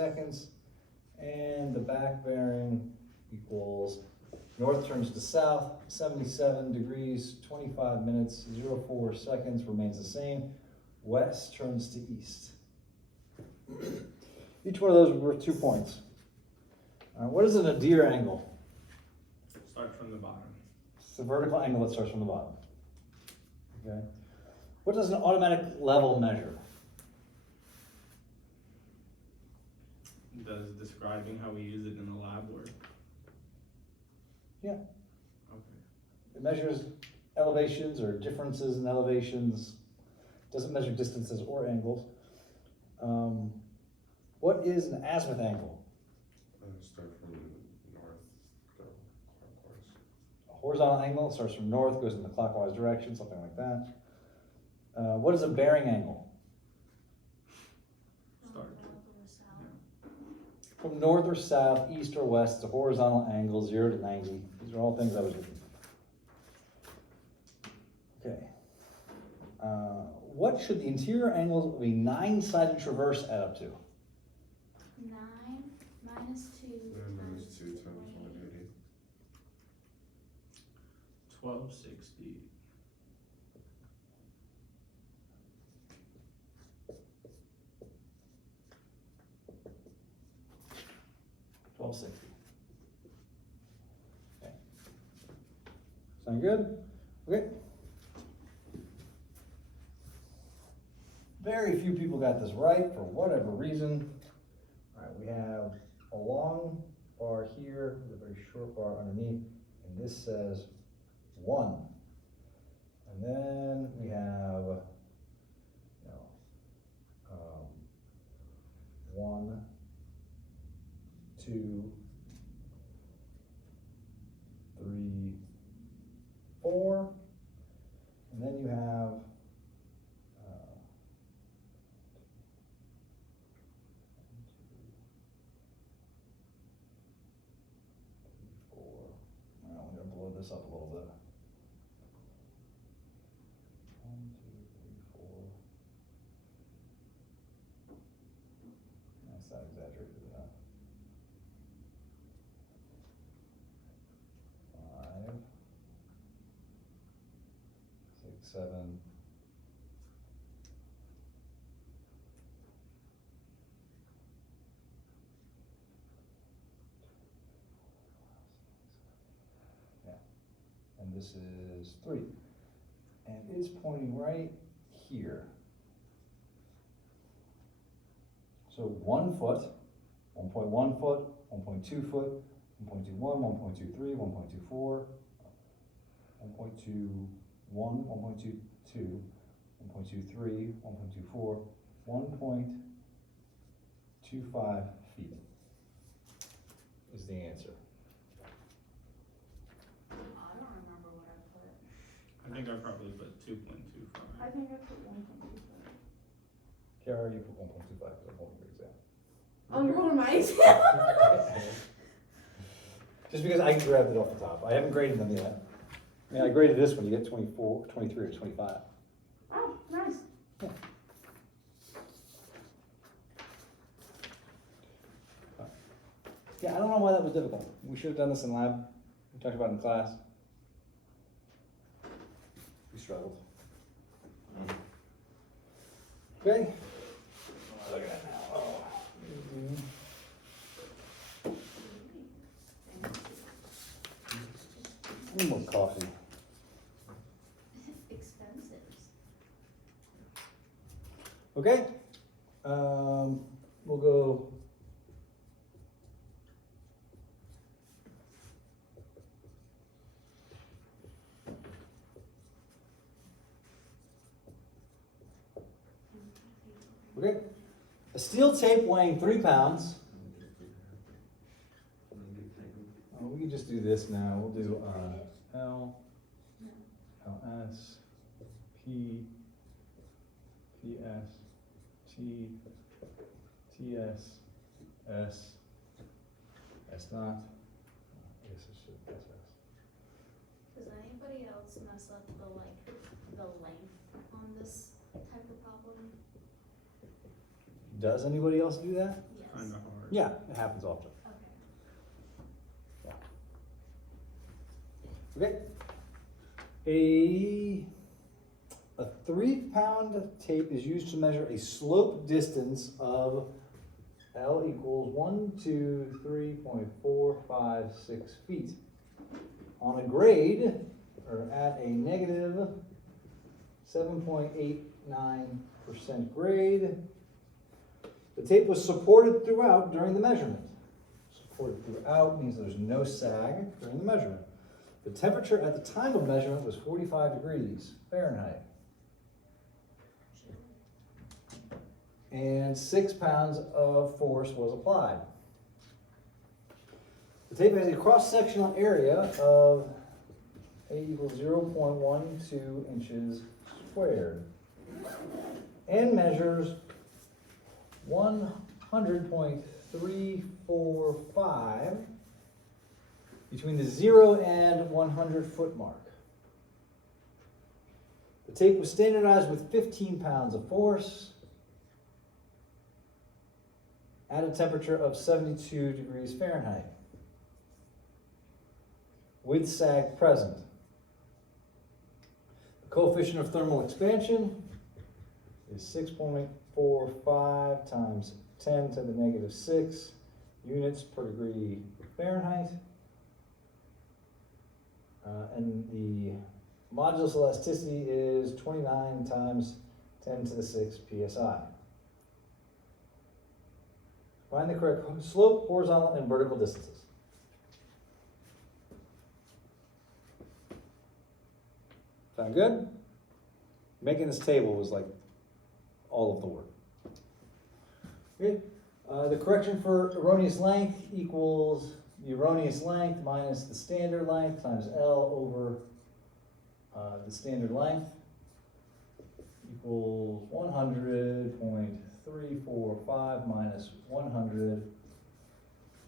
seconds. And the back bearing equals north turns to south, 77 degrees, 25 minutes, 04 seconds, remains the same. West turns to east. Each one of those worth 2 points. What is a nadir angle? Start from the bottom. It's the vertical angle that starts from the bottom. Okay. What does an automatic level measure? Does describing how we use it in the lab work? Yeah. Okay. It measures elevations or differences in elevations. Doesn't measure distances or angles. What is an azimuth angle? Start from north, go clockwise. A horizontal angle starts from north, goes in the clockwise direction, something like that. What is a bearing angle? Start. From north or south, east or west, it's a horizontal angle, 0 to 90. These are all things I was looking for. Okay. What should the interior angles of a 9-sided traverse add up to? 9 minus 2 Minus 2 times 180. 1260. $12.60. Okay. Sound good? Okay. Very few people got this right for whatever reason. All right, we have a long bar here with a very short bar underneath, and this says 1. And then we have, 1, 2, 3, 4, and then you have 1, 2, 3, 4. Well, I'm gonna blow this up a little bit. 1, 2, 3, 4. That's not exaggerated enough. 5, 6, 7. 8. And this is 3. And it's pointing right here. So 1 foot, 1.1 foot, 1.2 foot, 1.21, 1.23, 1.24, 1.21, 1.22, 1.23, 1.24, 1.25 feet is the answer. I don't remember what I put. I think I probably put 2.25. I think I put 1.25. Kara, you put 1.25 because I'm holding your exam. Oh, you're holding my exam? Just because I grabbed it off the top. I haven't graded them yet. I mean, I graded this one, you get 24, 23, or 25. Oh, nice. Yeah, I don't know why that was difficult. We should have done this in lab. We talked about it in class. We struggled. Okay. Look at that now. Oh. I need more coffee. Expensive. Okay. We'll go. Okay. A steel tape weighing 3 pounds. We can just do this now. We'll do L, LS, P, PS, T, TS, S, S naught. I guess it should be SS. Does anybody else mess up the length on this type of problem? Does anybody else do that? Yes. Kinda hard. Yeah, it happens often. Okay. Okay. A 3-pound tape is used to measure a slope distance of L equals 123.456 feet on a grade, or at a negative 7.89% grade. The tape was supported throughout during the measurement. Supported throughout means there's no sag during the measurement. The temperature at the time of measurement was 45 degrees Fahrenheit. And 6 pounds of force was applied. The tape has a cross-sectional area of A equals 0.12 inches squared and measures 100.345 between the 0 and 100 foot mark. The tape was standardized with 15 pounds of force at a temperature of 72 degrees Fahrenheit with sag present. The coefficient of thermal expansion is 6.45 times 10 to the negative 6 units per degree Fahrenheit. And the modulus elasticity is 29 times 10 to the 6 psi. Find the correct slope, horizontal, and vertical distances. Sound good? Making this table was like all of the work. Okay. The correction for erroneous length equals the erroneous length minus the standard length times L over the standard length equals 100.345 minus 100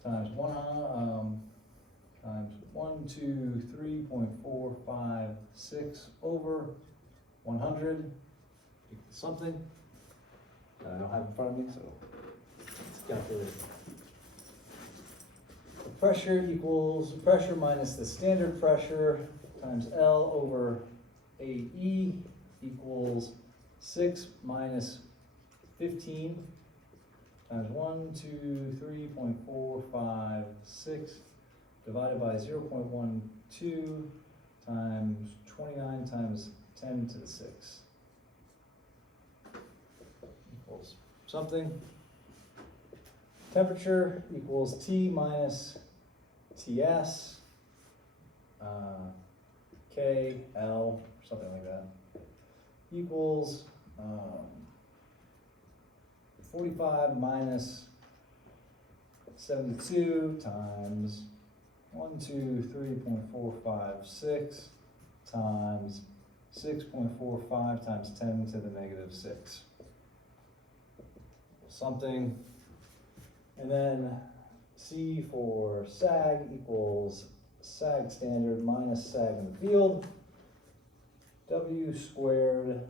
times 123.456 over 100 equals something that I don't have in front of me, so let's calculate it. The pressure equals pressure minus the standard pressure times L over AE equals 6 minus 15 times 123.456 divided by 0.12 times 29 times 10 to the 6 equals something. Temperature equals T minus TS, K, L, something like that, equals 45 minus 72 times 123.456 times 6.45 times 10 to the negative 6. Something. And then C for sag equals sag standard minus sag in the field. W squared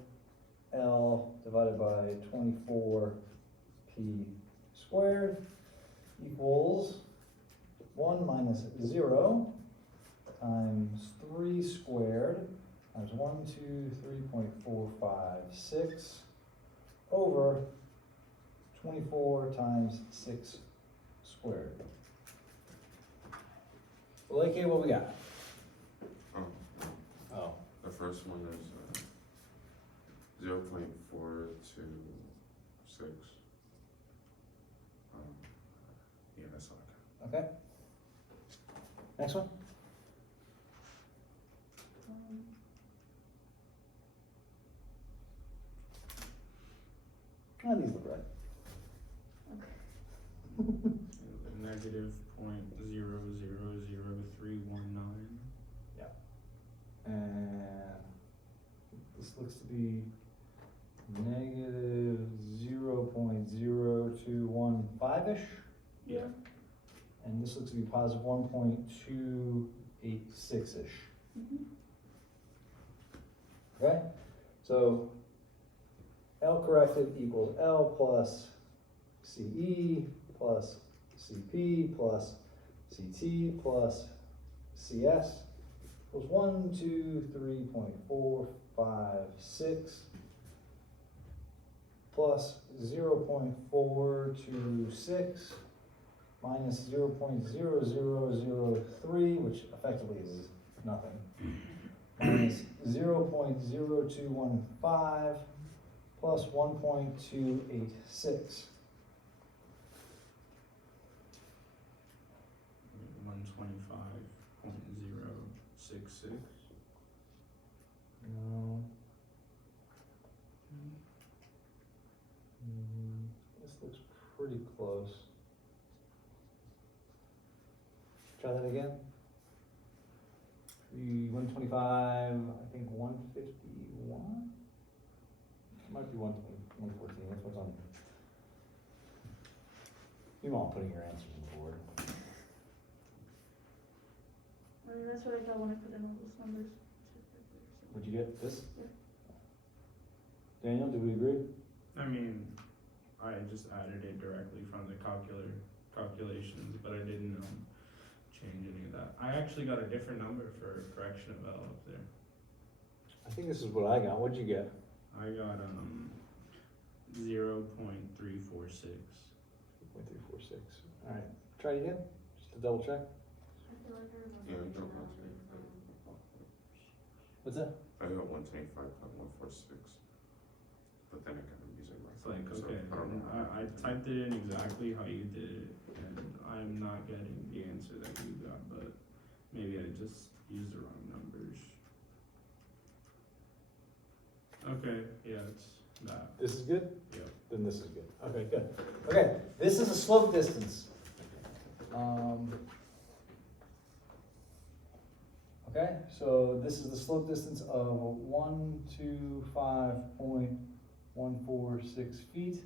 L divided by 24P squared equals 1 minus 0 times 3 squared times 123.456 over 24 times 6 squared. Well, AK, what we got? Oh. The first one is 0.426. Yeah, that's all I got. Okay. Next one? Oh, these look right. Negative 0.00319. And this looks to be negative 0.0215-ish. Yeah. And this looks to be positive 1.286-ish. Okay? So L corrected equals L plus CE plus CP plus CT plus CS equals 123.456 plus 0.426 minus 0.0003, which effectively is nothing, minus 0.0215 plus 1.286. 125.066. No. This looks pretty close. Try that again. 125, I think 151? Might be 114, that's what's on. You want putting your answers on the board. I mean, that's what I thought when I put in all those numbers. Would you get this? Yeah. Daniel, do we agree? I mean, I just added it directly from the calculations, but I didn't change any of that. I actually got a different number for correction of L up there. I think this is what I got. What'd you get? I got 0.346. 0.346. All right, try it again, just to double check. I feel like I remember. Yeah, I reading got that 125. What's that? I got 125.146. But then again, I'm using my It's like, phone, so okay, I don't know. I typed it in exactly how you did it, and I'm not getting the answer that you got, but maybe I just used the wrong numbers. Okay, yeah, it's that. This is good? Yep. Then this is good. Okay, good. Okay, this is a slope distance. Okay, so this is the slope distance of 125.146 feet.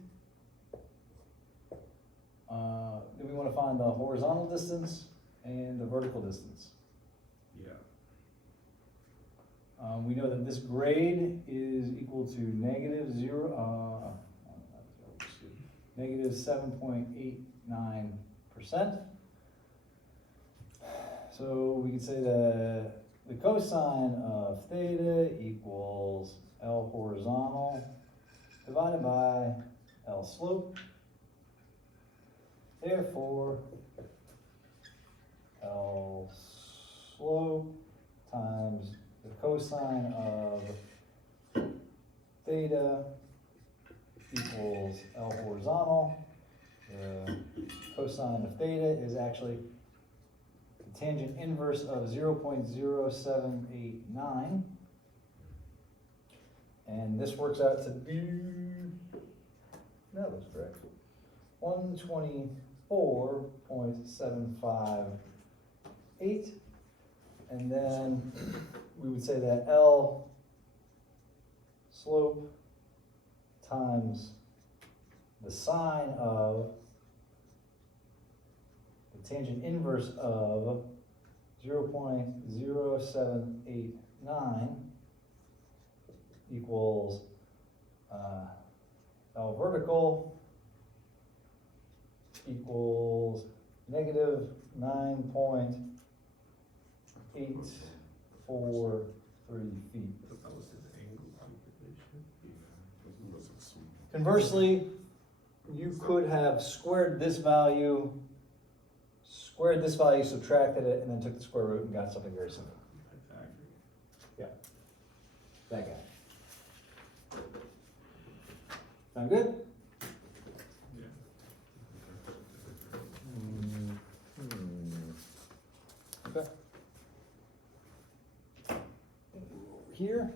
Then we want to find the horizontal distance and the vertical distance. Yeah. We know that this grade is equal to negative negative 7.89%. So we can say that the cosine of theta equals L horizontal divided by L slope. Therefore, L slope times the cosine of theta equals L horizontal. The cosine of theta is actually the tangent inverse of 0.0789. And this works out to be, that looks correct, 124.758. And then we would say that L slope times the sine of the tangent inverse of 0.0789 equals L vertical equals negative 9.843 feet. That was his angle calculation. Yeah, it was a small. Conversely, you could have squared this value, subtracted it, and then took the square root and got something very simple. Exactly. That guy. Sound good? Yeah. Okay. Here.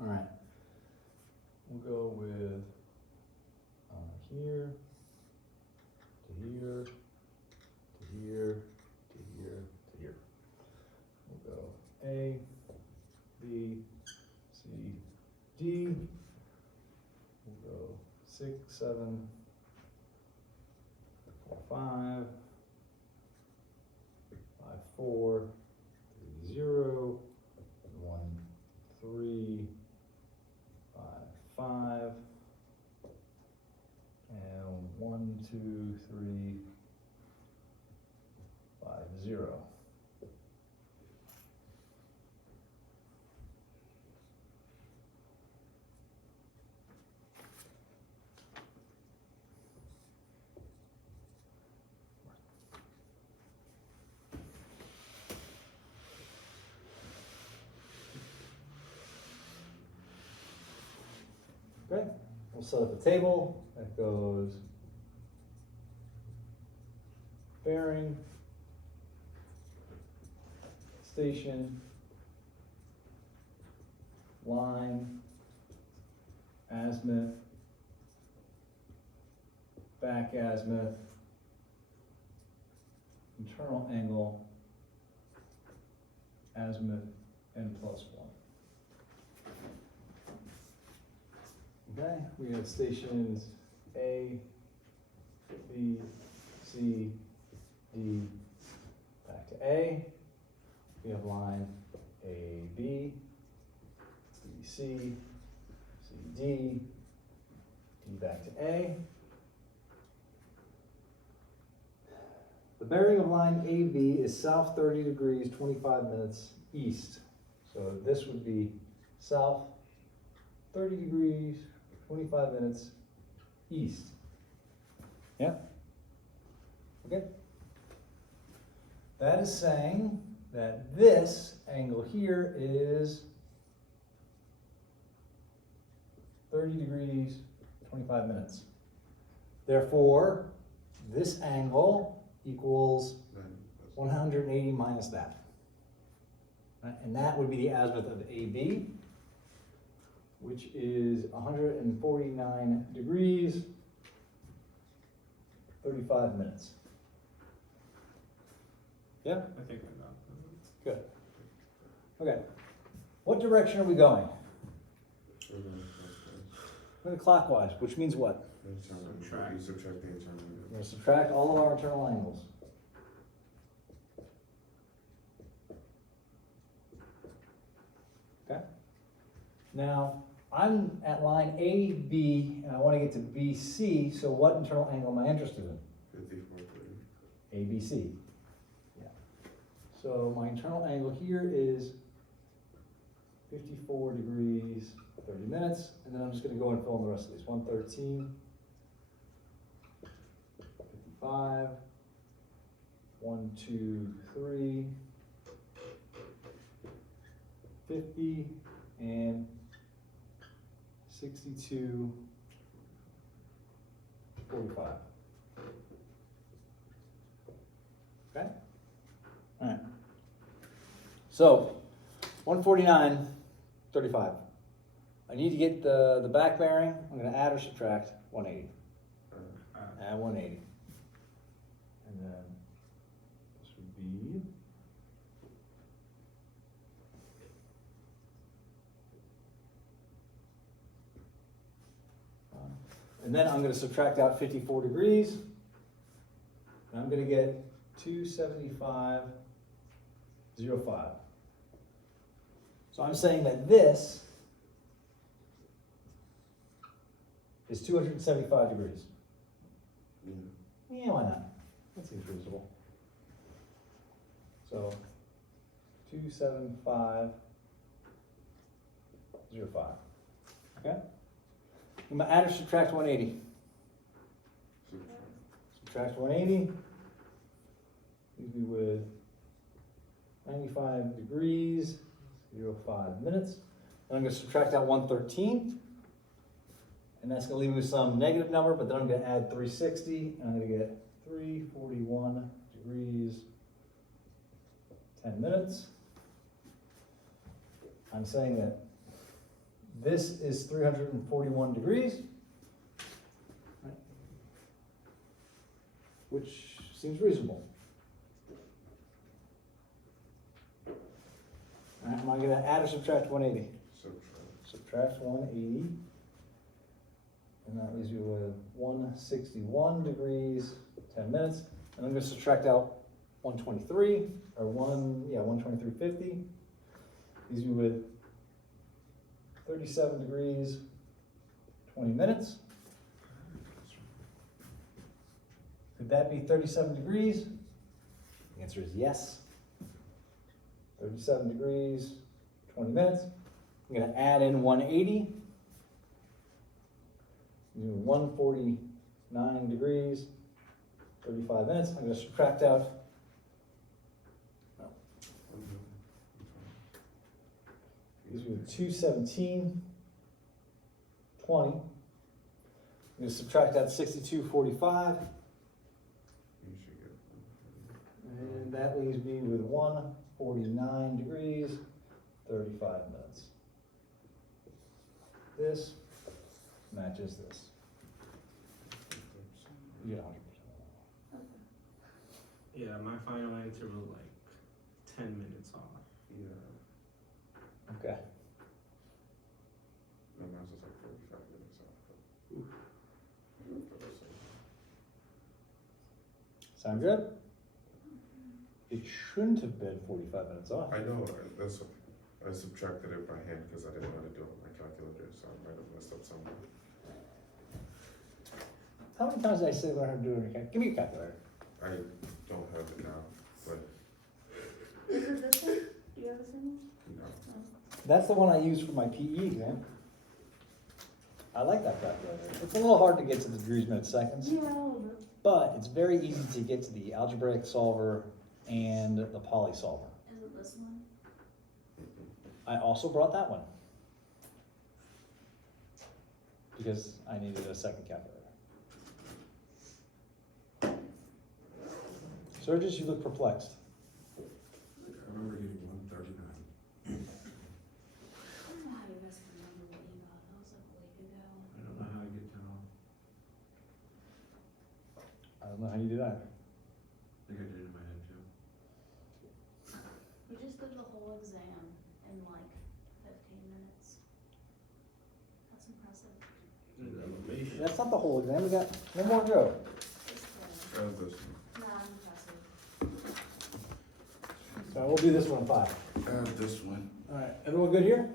All right. We'll go with here to here to here to here to here. We'll go A, B, C, D. We'll go 6, 7, 4, 5, 5, 5430, 1355, and 12350. Okay, we'll set up a table that goes bearing, station, line, azimuth, back azimuth, internal angle, azimuth, and +1. Okay, we have stations A, B, C, D, back to A. We have line A, B, C, D, back to A. The bearing of line AB is south 30 degrees, 25 minutes east. So this would be south 30 degrees, 25 minutes east. Yeah? Okay? That is saying that this angle here is 30 degrees, 25 minutes. Therefore, this angle equals 180 minus that. Right? And that would be the azimuth of AB, which is 149 degrees, 35 minutes. Yeah? I think I got that. Good. Okay. What direction are we going? We're going Clockwise, which means what? Subtract. You subtract the internal. We're going to subtract all of our internal angles. Okay? Now, I'm at line AB and I want to get to BC, so what internal angle am I interested in? 5430. ABC. Yeah. So my internal angle here is 54 degrees, 30 minutes, and then I'm just going to go and fill in the rest of these. 113, 55, 1, 2, 3, 50, and 62, 45. Okay? All right. So, 149, 35. I need to get the back bearing. I'm going to add or subtract 180. Add 180. And then this would be and then I'm going to subtract out 54 degrees. And I'm going to get 275.05. So I'm saying that this is 275 degrees. Yeah, why not? That seems reasonable. So 275.05. Okay? I'm going to add or subtract 180. Subtract 180. Leaves me with 95 degrees, 05 minutes. And I'm going to subtract out 113. And that's going to leave me with some negative number, but then I'm going to add 360. And I'm going to get 341 degrees, 10 minutes. I'm saying that this is 341 degrees, right? Which seems reasonable. All right, am I going to add or subtract 180? Subtract 180. And that leaves you with 161 degrees, 10 minutes. And I'm going to subtract out 123, or 123.50. Leaves me with 37 degrees, 20 minutes. Could that be 37 degrees? The answer is yes. 37 degrees, 20 minutes. I'm gonna add in 180. Do 149 degrees, 35 minutes. I'm gonna subtract out. These are 217, 20. I'm gonna subtract out 62.45. You should get. And that leaves me with 149 degrees, 35 minutes. This matches this. You get 100%. Yeah, my final answer was like 10 minutes off. Yeah, Okay. no, mine's just like 45 minutes off. Sound good? It shouldn't have been 45 minutes off. I know, that's, I subtracted it by hand because I didn't want to do it with my calculator, so I might have messed up somewhere. How many times did I say learn how to do it? Give me a calculator. I don't have it now, but, Is it this one? Do you have the same one? no. That's the one I use for my PE exam. I like that calculator. It's a little hard to get to the degrees, minutes, seconds, Yeah, a little bit. but it's very easy to get to the algebraic solver and the poly solver. Is it this one? I also brought that one because I needed a second calculator. Surges, you look perplexed. I remember getting 139. I don't know how you guys can remember what you got, that was like a week ago. I don't know how to get 10 off. I don't know how you did either. I think I did it in my head too. We just did the whole exam in like 15 minutes. That's impressive. Elevation. That's not the whole exam. We got one more to go. Just That was this not impressive. So we'll do this one in 5. I have this one. All right, everyone good here?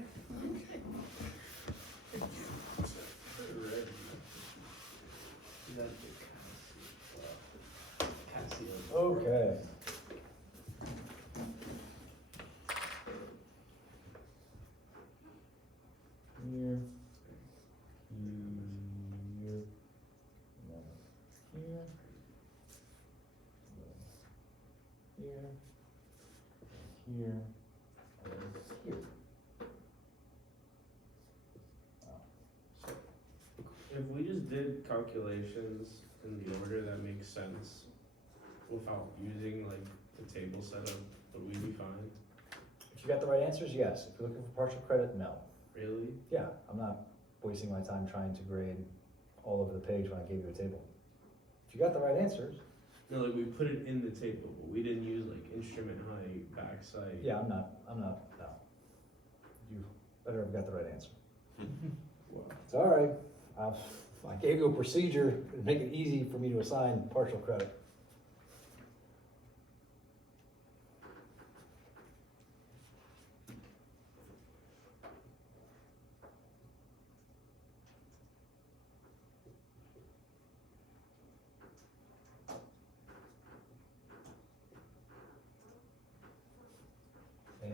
Okay. Here, here, here, here, here, and here. If we just did calculations in the order that makes sense, without using like the table setup, would we be fine? If you got the right answers, yes. If you're looking for partial credit, no. Really? Yeah, I'm not wasting my time trying to grade all over the page when I gave you a table. If you got the right answers, No, like we put it in the table, but we didn't use like instrument height, backside. yeah, I'm not, no. You better have got the right answer. It's all right. I gave you a procedure to make it easy for me to assign partial credit. A,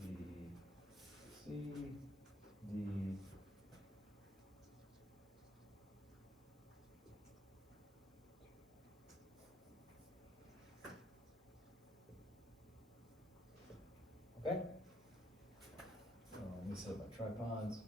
B, C, D. Okay? Let me set up my tripods.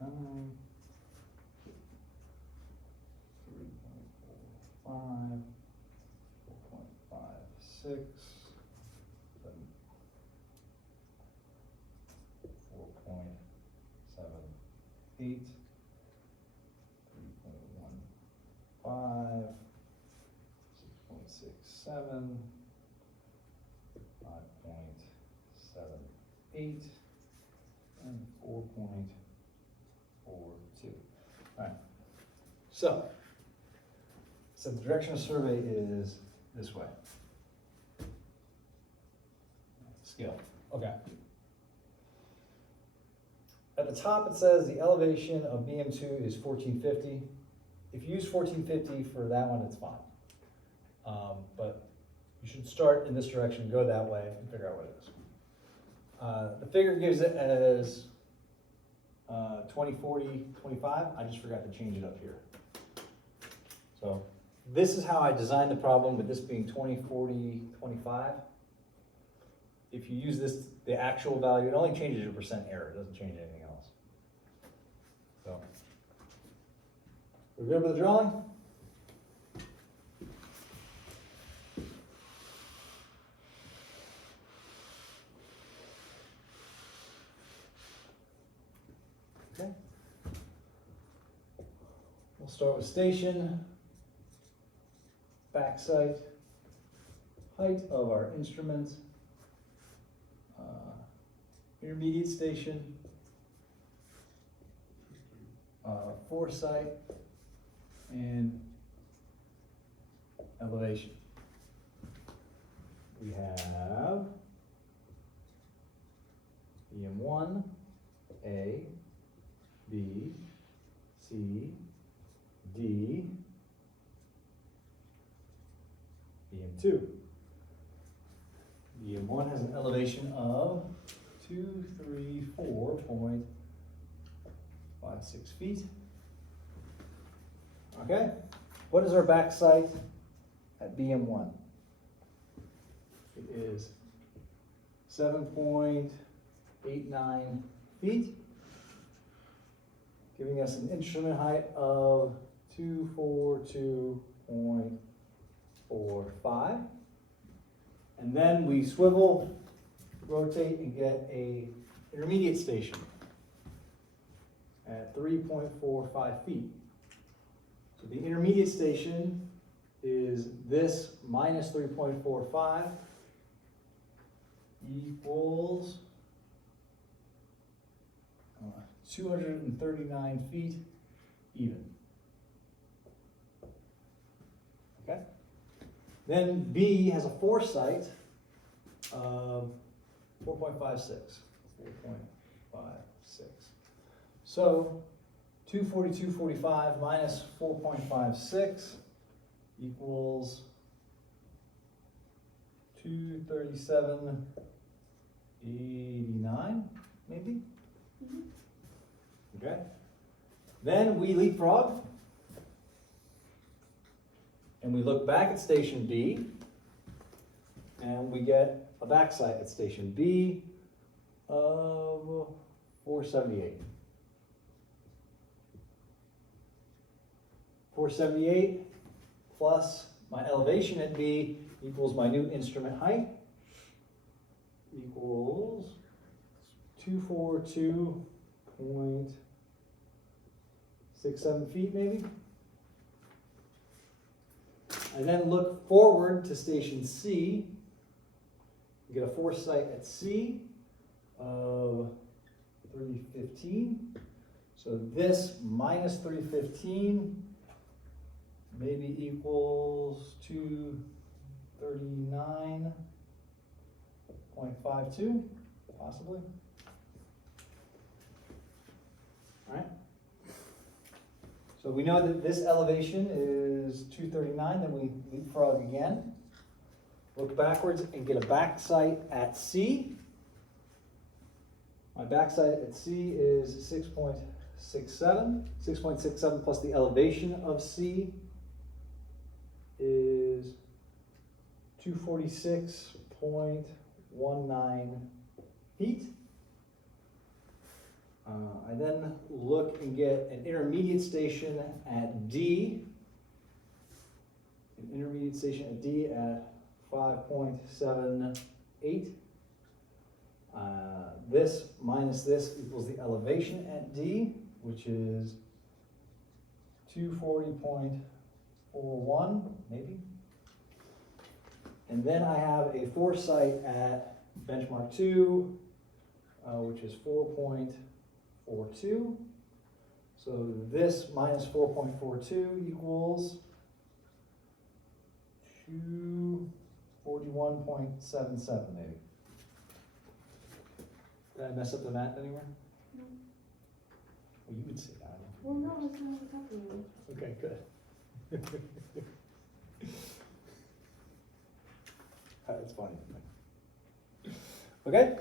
Nine, 3.45, 4.56. 5.7, 5.78, and 4.42. Alright, so the direction of survey is this way. Scale, okay. At the top, it says the elevation of BM2 is 1450. If you use 1450 for that one, it's fine. But you should start in this direction, go that way, and figure out what it is. The figure gives it as 2040, 25. I just forgot to change it up here. So this is how I designed the problem with this being 2040, 25. If you use this, the actual value, it only changes your percent error. It doesn't change anything else. So, we're good with the drawing? Okay. We'll start with station, backside, height of our instrument, intermediate station, foresight, and elevation. We have BM1, A, B, C, D, BM2. BM1 has an elevation of 234.56 feet. Okay, what is our back sight at BM1? It is 7.89 feet, giving us an instrument height of 242.45. And then we swivel, rotate, and get a intermediate station at 3.45 feet. So the intermediate station is this minus 3.45 equals 239 feet even. Okay? Then B has a foresight of 4.56. 4.56. So 242.45 minus 4.56 equals 237.89, maybe? Mhm. Okay. Then we leapfrog. And we look back at station B, and we get a backside at station B of 478. 478 plus my elevation at B equals my new instrument height, equals 242.67 feet maybe. I then look forward to station C, get a foresight at C of 315. So this minus 315 maybe equals 239.52, possibly. All right. So we know that this elevation is 239, then we leapfrog again. Look backwards and get a backside at C. My backside at C is 6.67. 6.67 plus the elevation of C is 246.19 feet. I then look and get an intermediate station at D. An intermediate station at D at 5.78. This minus this equals the elevation at D, which is 240.41, maybe. And then I have a foresight at benchmark 2, which is 4.42. So this minus 4.42 equals 241.77 maybe. Did I mess up the math anywhere? No. Well, you would say that. Well, no, that's not what's happening. Okay, good. That's funny. Okay?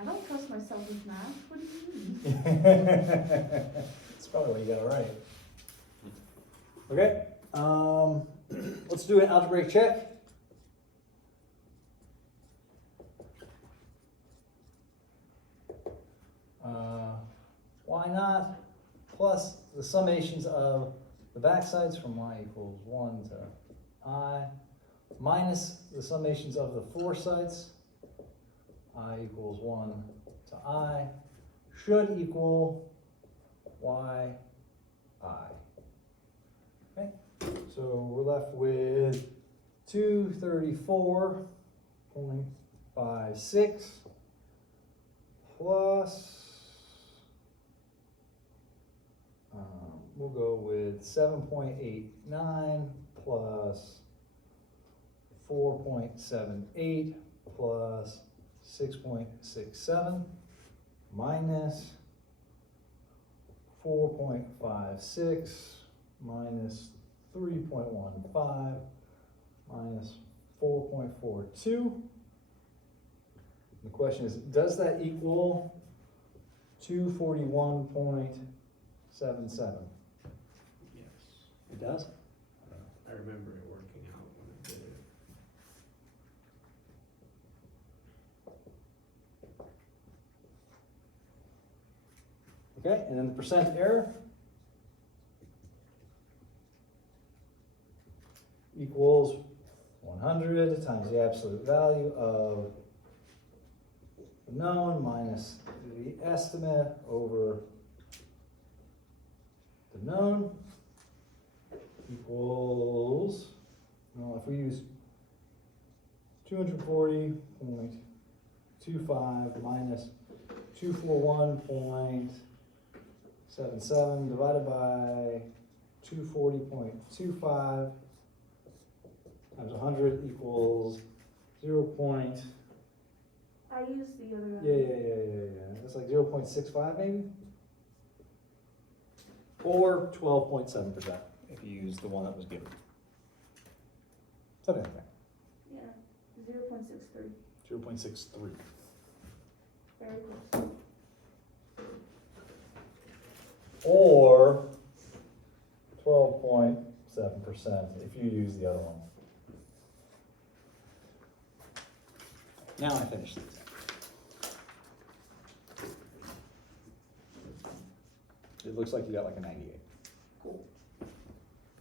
I don't trust myself with math, what do you mean? That's probably what you got it right. Okay, let's do an algebraic check. Y naught plus the summations of the backsides from y equals 1 to I minus the summations of the foresides, I equals 1 to I, should equal y I. Okay, so we're left with 234.56 plus, we'll go with 7.89 plus 4.78 plus 6.67 minus 4.56 minus 3.15 minus 4.42. The question is, does that equal 241.77? Yes. It does? I remember it working out when I did it. Okay, and then the percent error equals 100 times the absolute value of the known minus the estimate over the known equals, well, if we use 240.25 minus 241.77 divided by 240.25 times 100 equals 0. I used the other one. Yeah. That's like 0.65 maybe? Or 12.7% if you use the one that was given. Something like that. Yeah, 0.63, 0.63. very close. Or 12.7% if you use the other one. Now I finished the exam. It looks like you got like a 98. Cool.